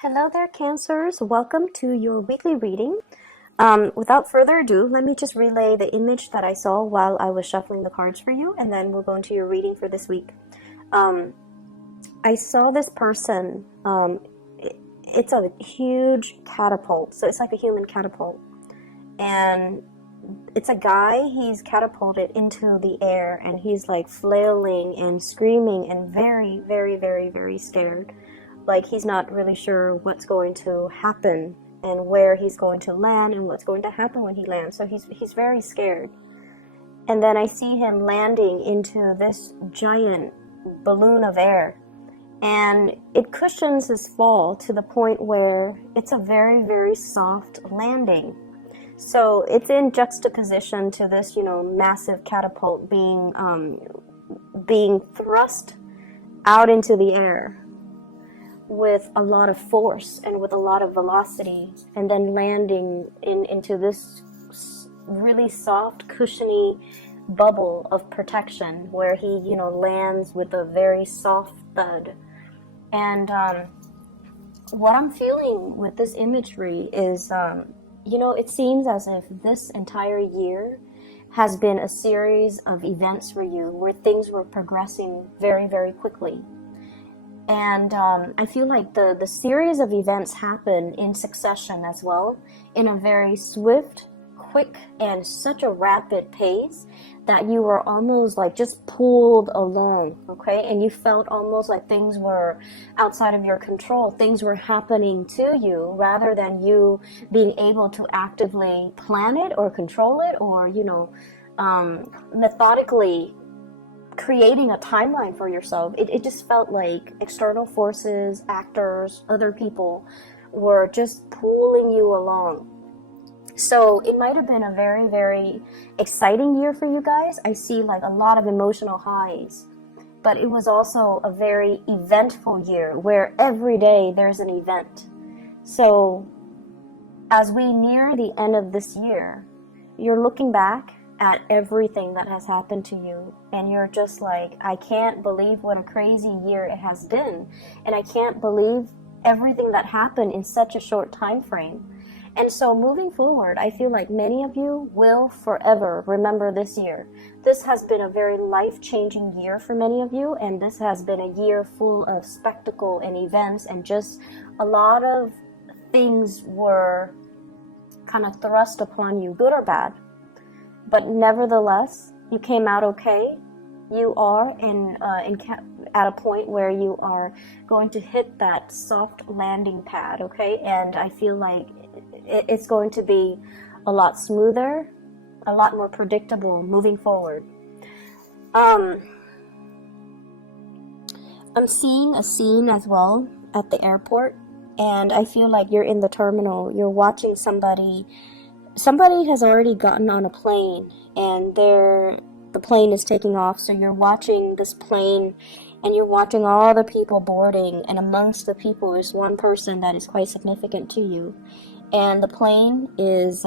Hello there, Cancers. Welcome to your weekly reading. Without further ado, let me just relay the image that I saw while I was shuffling the cards for you, and then we'll go into your reading for this week. I saw this person. It's a huge catapult, so it's like a human catapult. And it's a guy, he's catapulted into the air, and he's like flailing and screaming and very, very, very, very scared. Like he's not really sure what's going to happen and where he's going to land and what's going to happen when he lands. So he's very scared. And then I see him landing into this giant balloon of air. And it cushions his fall to the point where it's a very, very soft landing. So it's in juxtaposition to this, massive catapult being thrust out into the air with a lot of force and with a lot of velocity, and then landing into this really soft, cushiony bubble of protection where he, lands with a very soft thud. And what I'm feeling with this imagery is, it seems as if this entire year has been a series of events for you where things were progressing very, very quickly. And I feel like the series of events happen in succession as well, in a very swift, quick, and such a rapid pace that you were almost like just pulled along, okay? And you felt almost like things were outside of your control. Things were happening to you rather than you being able to actively plan it or control it or, methodically creating a timeline for yourself. It just felt like external forces, actors, other people were just pulling you along. So it might have been a very, very exciting year for you guys. I see like a lot of emotional highs, but it was also a very eventful year where every day there's an event. So as we near the end of this year, you're looking back at everything that has happened to you, and you're just like, I can't believe what a crazy year it has been, and I can't believe everything that happened in such a short time frame. And so moving forward, I feel like many of you will forever remember this year. This has been a very life-changing year for many of you, and this has been a year full of spectacle and events, and just a lot of things were kind of thrust upon you, good or bad. But nevertheless, you came out okay. You are at a point where you are going to hit that soft landing pad, okay? And I feel like it's going to be a lot smoother, a lot more predictable moving forward. I'm seeing a scene as well at the airport, and I feel like you're in the terminal. You're watching somebody has already gotten on a plane, and the plane is taking off. So you're watching this plane, and you're watching all the people boarding, and amongst the people is one person that is quite significant to you. And the plane is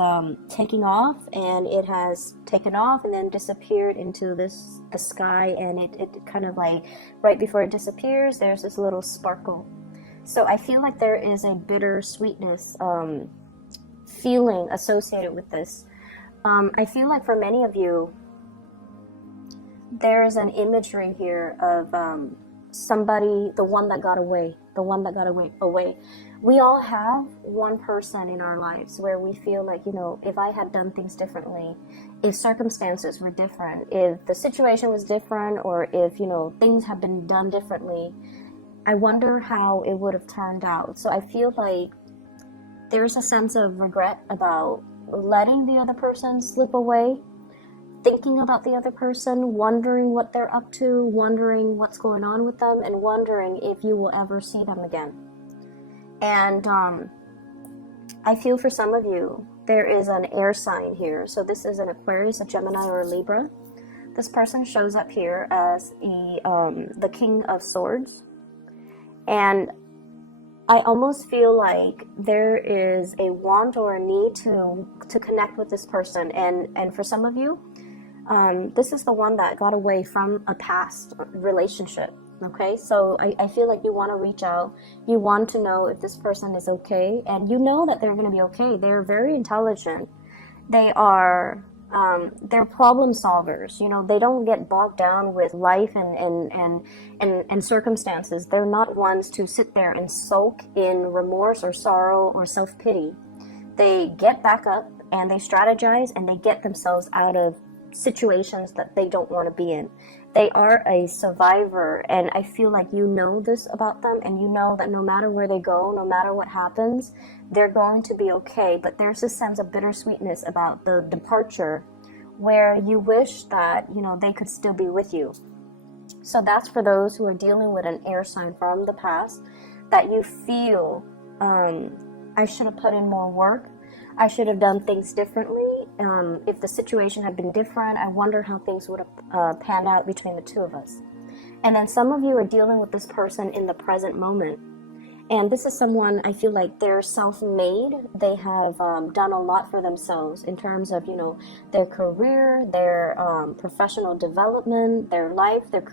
taking off, and it has taken off and then disappeared into the sky, and it kind of like, right before it disappears, there's this little sparkle. So I feel like there is a bitter sweetness feeling associated with this. I feel like for many of you, there is an imagery here of somebody, the one that got away. We all have one person in our lives where we feel like, if I had done things differently, if circumstances were different, if the situation was different, or if, things had been done differently, I wonder how it would have turned out. So I feel like there's a sense of regret about letting the other person slip away, thinking about the other person, wondering what they're up to, wondering what's going on with them, and wondering if you will ever see them again. And I feel for some of you, there is an air sign here. So this is an Aquarius, a Gemini, or a Libra. This person shows up here as the King of Swords. And I almost feel like there is a want or a need to connect with this person. And for some of you, this is the one that got away from a past relationship. Okay, so I feel like you want to reach out. You want to know if this person is okay, and you know that they're going to be okay. They're very intelligent. They are, they're problem solvers. You know, they don't get bogged down with life and circumstances. They're not ones to sit there and sulk in remorse or sorrow or self-pity. They get back up and they strategize and they get themselves out of situations that they don't want to be in. They are a survivor, and I feel like you know this about them, and you know that no matter where they go, no matter what happens, they're going to be okay. But there's this sense of bittersweetness about the departure where you wish that, you know, they could still be with you. So that's for those who are dealing with an air sign from the past, that you feel, I should have put in more work. I should have done things differently. If the situation had been different, I wonder how things would have panned out between the two of us. And then some of you are dealing with this person in the present moment. And this is someone, I feel like they're self-made. They have done a lot for themselves in terms of, you know, their career, their professional development, their life, their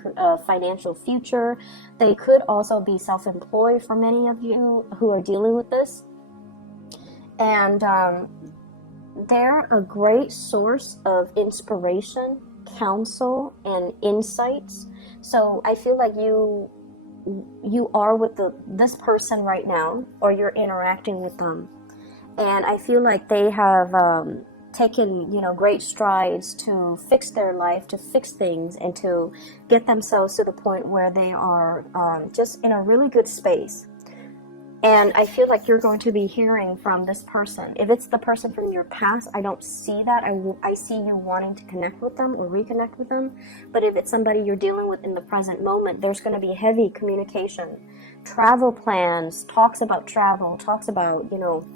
financial future. They could also be self-employed for many of you who are dealing with this. And they're a great source of inspiration, counsel, and insights. So I feel like you are with this person right now, or you're interacting with them, and I feel like they have taken, you know, great strides to fix their life, to fix things, and to get themselves to the point where they are just in a really good space. And I feel like you're going to be hearing from this person. If it's the person from your past, I don't see that. I see you wanting to connect with them or reconnect with them. But if it's somebody you're dealing with in the present moment, there's going to be heavy communication. Travel plans, talks about travel, talks about, you know,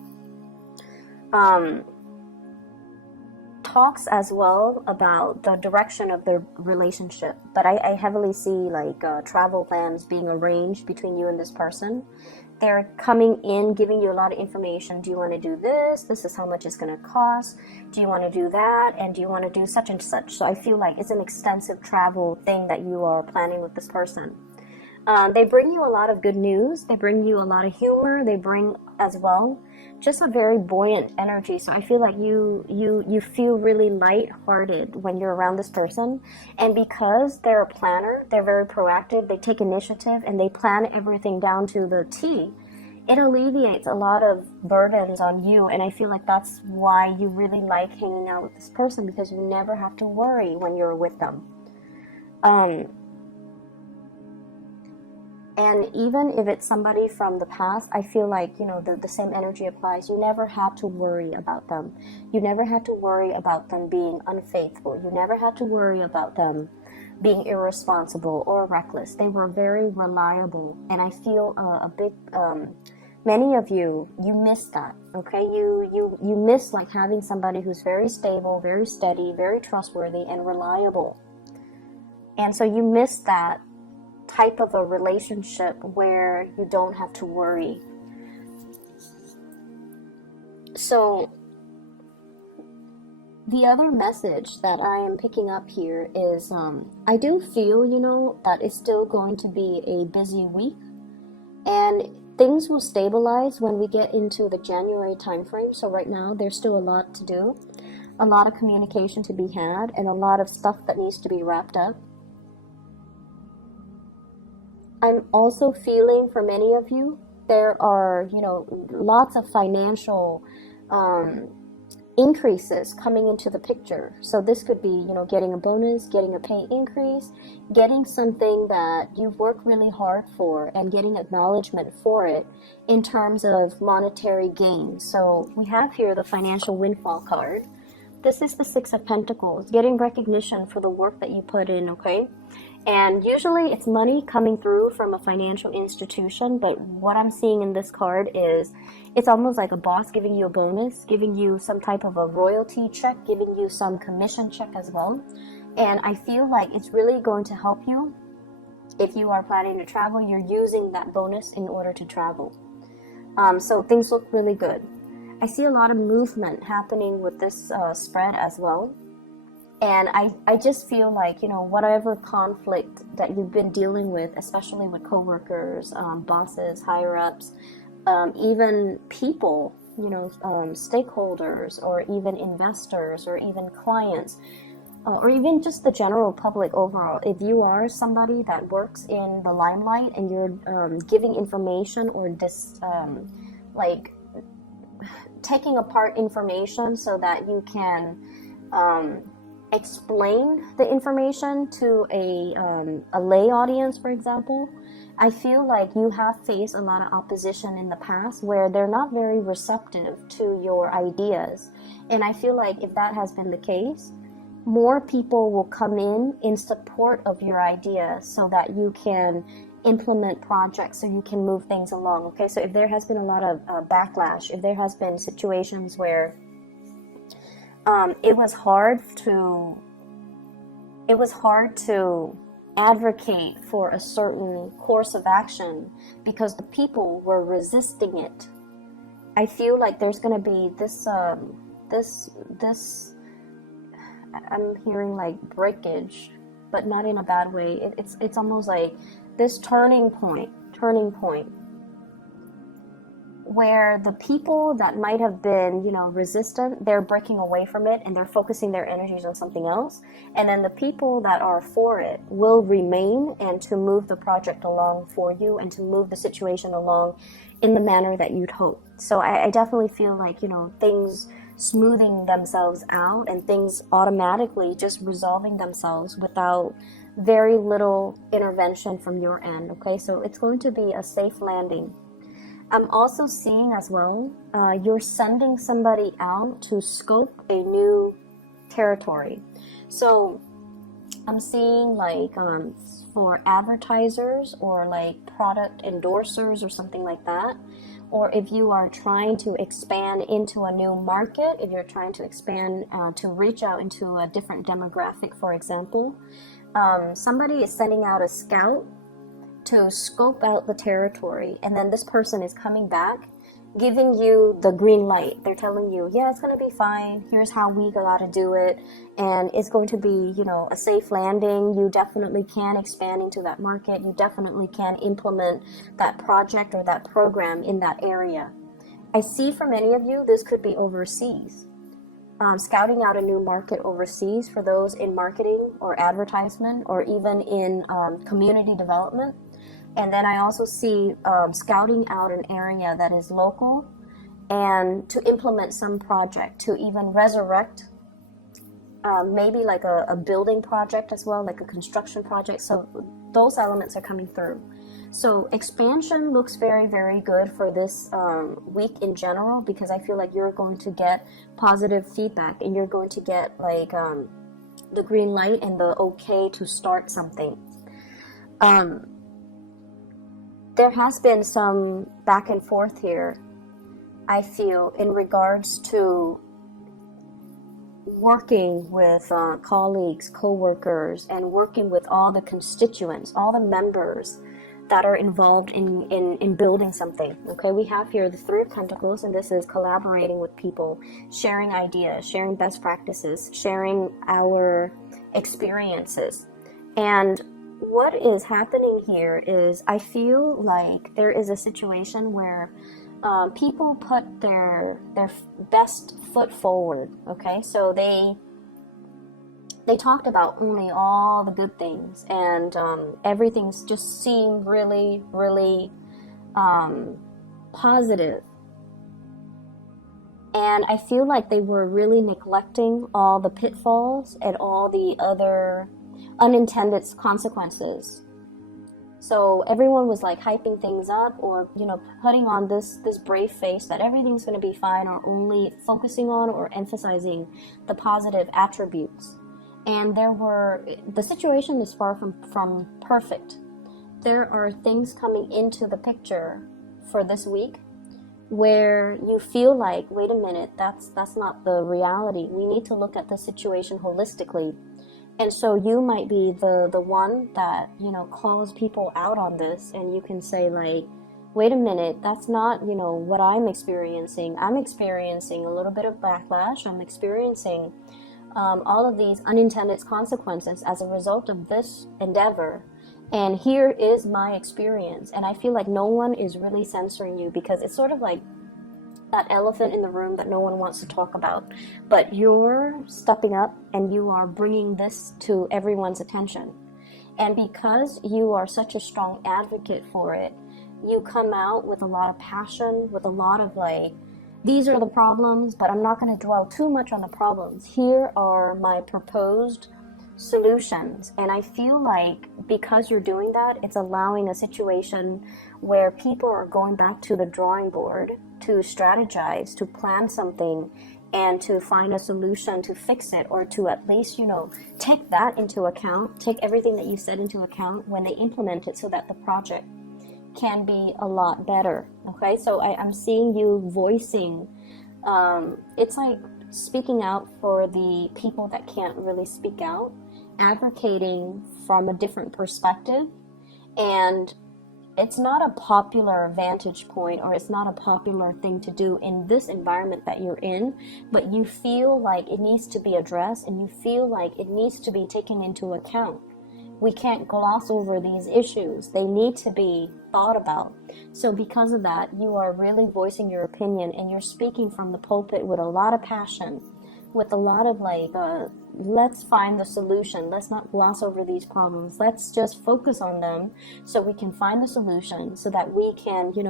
talks as well about the direction of the relationship. But I heavily see like travel plans being arranged between you and this person. They're coming in, giving you a lot of information. Do you want to do this? This is how much it's going to cost. Do you want to do that? And do you want to do such and such? So I feel like it's an extensive travel thing that you are planning with this person. They bring you a lot of good news. They bring you a lot of humor. They bring as well just a very buoyant energy. So I feel like you feel really lighthearted when you're around this person. And because they're a planner, they're very proactive, they take initiative, and they plan everything down to the T, it alleviates a lot of burdens on you. And I feel like that's why you really like hanging out with this person, because you never have to worry when you're with them. And even if it's somebody from the past, I feel like, you know, the same energy applies. You never had to worry about them. You never had to worry about them being unfaithful. You never had to worry about them being irresponsible or reckless. They were very reliable. And I feel many of you miss that, okay? You miss like having somebody who's very stable, very steady, very trustworthy, and reliable. And so you miss that type of a relationship where you don't have to worry. So the other message that I am picking up here is I do feel, you know, that it's still going to be a busy week, and things will stabilize when we get into the January timeframe. So right now there's still a lot to do, a lot of communication to be had, and a lot of stuff that needs to be wrapped up. I'm also feeling for many of you, there are, you know, lots of financial increases coming into the picture. So this could be, you know, getting a bonus, getting a pay increase, getting something that you've worked really hard for, and getting acknowledgement for it in terms of monetary gain. So we have here the financial windfall card. This is the Six of Pentacles, getting recognition for the work that you put in, okay? And usually it's money coming through from a financial institution, but what I'm seeing in this card is it's almost like a boss giving you a bonus, giving you some type of a royalty check, giving you some commission check as well. And I feel like it's really going to help you. If you are planning to travel, you're using that bonus in order to travel. So things look really good. I see a lot of movement happening with this spread as well. And I just feel like, you know, whatever conflict that you've been dealing with, especially with coworkers, bosses, higher ups, even people, you know, stakeholders, or even investors, or even clients, or even just the general public overall. If you are somebody that works in the limelight and you're giving information, or like taking apart information so that you can explain the information to a lay audience, for example, I feel like you have faced a lot of opposition in the past where they're not very receptive to your ideas. And I feel like if that has been the case, more people will come in support of your ideas so that you can implement projects, so you can move things along. Okay, so if there has been a lot of backlash, if there has been situations where it was hard to advocate for a certain course of action because the people were resisting it, I feel like there's going to be this I'm hearing like breakage, but not in a bad way. It's almost like this turning point where the people that might have been, you know, resistant, they're breaking away from it and they're focusing their energies on something else. And then the people that are for it will remain and to move the project along for you and to move the situation along in the manner that you'd hope. So I definitely feel like, you know, things smoothing themselves out and things automatically just resolving themselves without very little intervention from your end. Okay, so it's going to be a safe landing. I'm also seeing as well, you're sending somebody out to scope a new territory. So I'm seeing like for advertisers or like product endorsers or something like that. Or if you are trying to expand into a new market, if you're trying to expand to reach out into a different demographic, for example, somebody is sending out a scout to scope out the territory, and then this person is coming back giving you the green light. They're telling you, yeah, it's going to be fine, here's how we got to do it, and it's going to be, you know, a safe landing. You definitely can expand into that market, you definitely can implement that project or that program in that area. I see for many of you this could be overseas, scouting out a new market overseas for those in marketing or advertisement or even in community development. And then I also see scouting out an area that is local and to implement some project, to even resurrect maybe like a building project as well, like a construction project. So those elements are coming through. So expansion looks very, very good for this week in general, because I feel like you're going to get positive feedback and you're going to get like the green light and the okay to start something. There has been some back and forth here, I feel, in regards to working with colleagues, co-workers, and working with all the constituents, all the members that are involved in building something. Okay, we have here the Three of Pentacles, and this is collaborating with people, sharing ideas, sharing best practices, sharing our experiences. And what is happening here is I feel like there is a situation where people put their best foot forward. Okay, so they talked about only all the good things, and everything's just seemed really, really positive. And I feel like they were really neglecting all the pitfalls and all the other unintended consequences. So everyone was like hyping things up, or, you know, putting on this brave face that everything's going to be fine, or only focusing on or emphasizing the positive attributes. And the situation is far from perfect. There are things coming into the picture for this week where you feel like, wait a minute, that's not the reality. We need to look at the situation holistically. And so you might be the one that, you know, calls people out on this, and you can say like, wait a minute, that's not, you know, what I'm experiencing. I'm experiencing a little bit of backlash. I'm experiencing all of these unintended consequences as a result of this endeavor. And here is my experience. And I feel like no one is really censoring you, because it's sort of like that elephant in the room that no one wants to talk about. But you're stepping up and you are bringing this to everyone's attention. And because you are such a strong advocate for it, you come out with a lot of passion, with a lot of like, these are the problems, but I'm not going to dwell too much on the problems. Here are my proposed solutions. And I feel like because you're doing that, it's allowing a situation where people are going back to the drawing board to strategize, to plan something, and to find a solution to fix it, or to at least, take that into account, take everything that you said into account when they implement it, so that the project can be a lot better. Okay, so I'm seeing you voicing, it's like speaking out for the people that can't really speak out, advocating from a different perspective. And it's not a popular vantage point, or it's not a popular thing to do in this environment that you're in, but you feel like it needs to be addressed, and you feel like it needs to be taken into account. We can't gloss over these issues. They need to be thought about. So because of that, you are really voicing your opinion, and you're speaking from the pulpit with a lot of passion, with a lot of like, let's find the solution. Let's not gloss over these problems. Let's just focus on them so we can find the solution, so that we can, be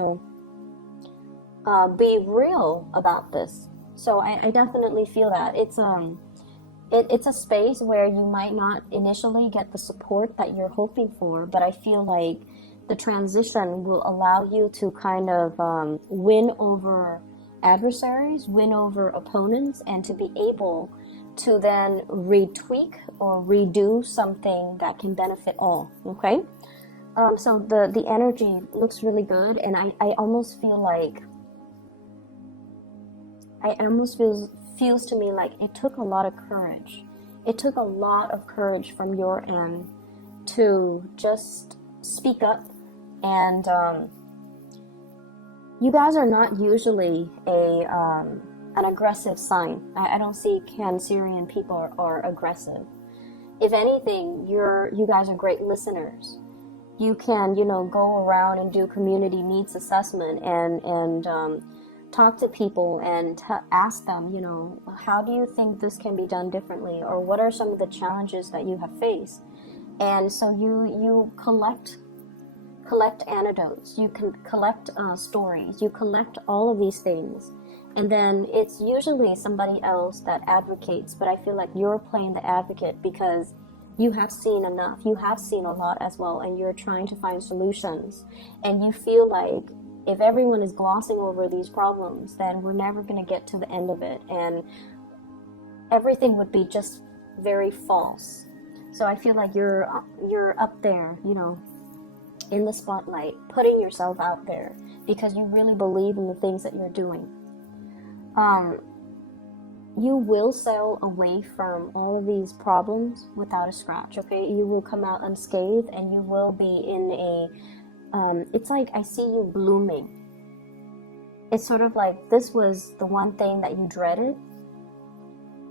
real about this. So I definitely feel that it's a space where you might not initially get the support that you're hoping for, but I feel like the transition will allow you to kind of win over adversaries, win over opponents, and to be able to then retweak or redo something that can benefit all. Okay, so the energy looks really good, and I almost feel like feels to me like it took a lot of courage. It took a lot of courage from your end to just speak up. And you guys are not usually an aggressive sign. I don't see Cancerian people are aggressive. If anything, you guys are great listeners. You can, go around and do community needs assessment and talk to people and ask them, how do you think this can be done differently? Or what are some of the challenges that you have faced? And so you collect anecdotes, you can collect stories, you collect all of these things. And then it's usually somebody else that advocates, but I feel like you're playing the advocate because you have seen enough, you have seen a lot as well, and you're trying to find solutions. And you feel like if everyone is glossing over these problems, then we're never going to get to the end of it, and everything would be just very false. So I feel like you're up there, in the spotlight, putting yourself out there because you really believe in the things that you're doing. You will sail away from all of these problems without a scratch, okay? You will come out unscathed, and you will be in it's like I see you blooming. It's sort of like this was the one thing that you dreaded,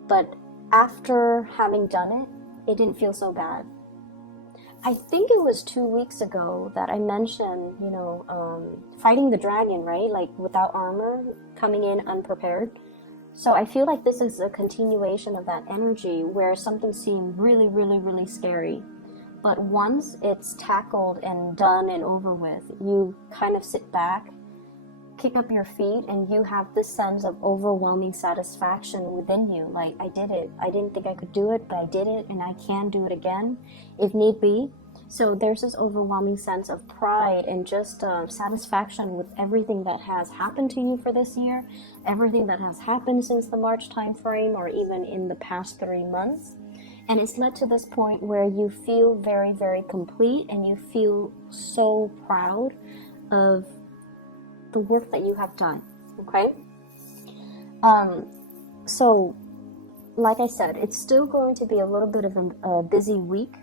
but after having done it, it didn't feel so bad. I think it was 2 weeks ago that I mentioned, fighting the dragon, right? Like without armor, coming in unprepared. So I feel like this is a continuation of that energy where something seemed really, really, really scary. But once it's tackled and done and over with, you kind of sit back, kick up your feet, and you have this sense of overwhelming satisfaction within you. Like, I did it. I didn't think I could do it, but I did it, and I can do it again if need be. So there's this overwhelming sense of pride and just satisfaction with everything that has happened to you for this year, everything that has happened since the March time frame, or even in the past 3 months. And it's led to this point where you feel very, very complete, and you feel so proud of the work that you have done, okay? So, like I said, it's still going to be a little bit of a busy week,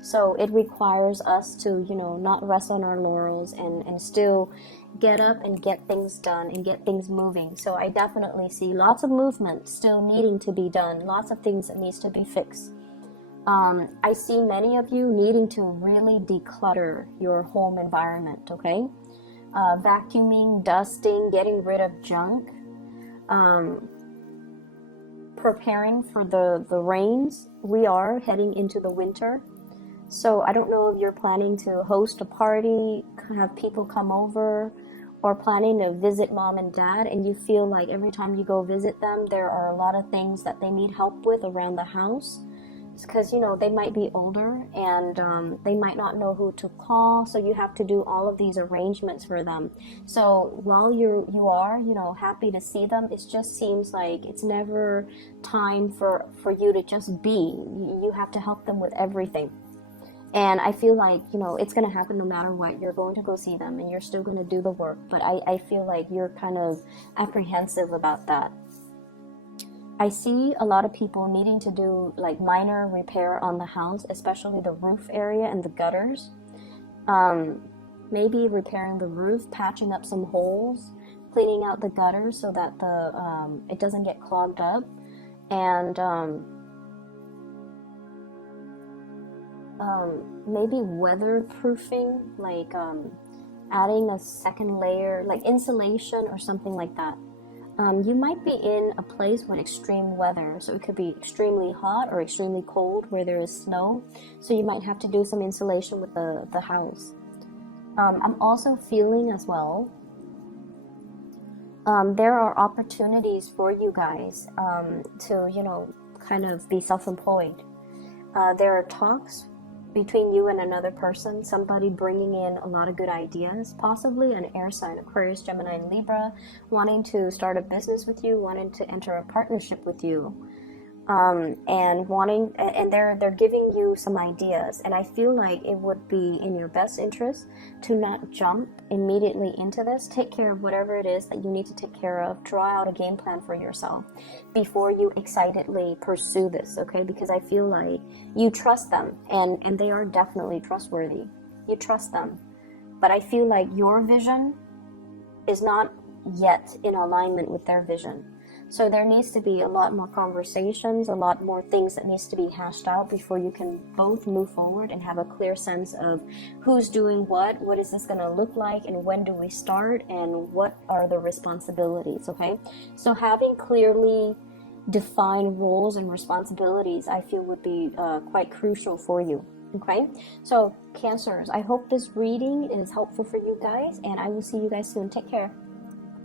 So it requires us to, you know, not rest on our laurels and still get up and get things done and get things moving. So I definitely see lots of movement still needing to be done, lots of things that needs to be fixed. I see many of you needing to really declutter your home environment, okay? Vacuuming, dusting, getting rid of junk, preparing for the rains. We are heading into the winter. So I don't know if you're planning to host a party, have people come over, or planning to visit mom and dad, and you feel like every time you go visit them, there are a lot of things that they need help with around the house. Because, you know, they might be older and they might not know who to call, so you have to do all of these arrangements for them. So while you are, you know, happy to see them, it just seems like it's never time for you to just be. You have to help them with everything. And I feel like, you know, it's going to happen no matter what. You're going to go see them and you're still going to do the work. But I feel like you're kind of apprehensive about that. I see a lot of people needing to do like minor repair on the house, especially the roof area and the gutters. Maybe repairing the roof, patching up some holes, cleaning out the gutters so that it doesn't get clogged up. And maybe weatherproofing, like adding a second layer, like insulation or something like that. You might be in a place with extreme weather, so it could be extremely hot or extremely cold where there is snow, so you might have to do some insulation with the house. I'm also feeling as well, there are opportunities for you guys to, you know, kind of be self-employed. There are talks between you and another person, somebody bringing in a lot of good ideas, possibly an air sign, Aquarius, Gemini, and Libra, wanting to start a business with you, wanting to enter a partnership with you, and they're giving you some ideas. And I feel like it would be in your best interest to not jump immediately into this. Take care of whatever it is that you need to take care of. Draw out a game plan for yourself before you excitedly pursue this, okay? Because I feel like you trust them, and they are definitely trustworthy. You trust them. But I feel like your vision is not yet in alignment with their vision. So there needs to be a lot more conversations, a lot more things that needs to be hashed out before you can both move forward and have a clear sense of who's doing what is this going to look like, and when do we start, and what are the responsibilities, okay? So having clearly defined roles and responsibilities, I feel would be quite crucial for you. Okay, so Cancers, I hope this reading is helpful for you guys, and I will see you guys soon. Take care.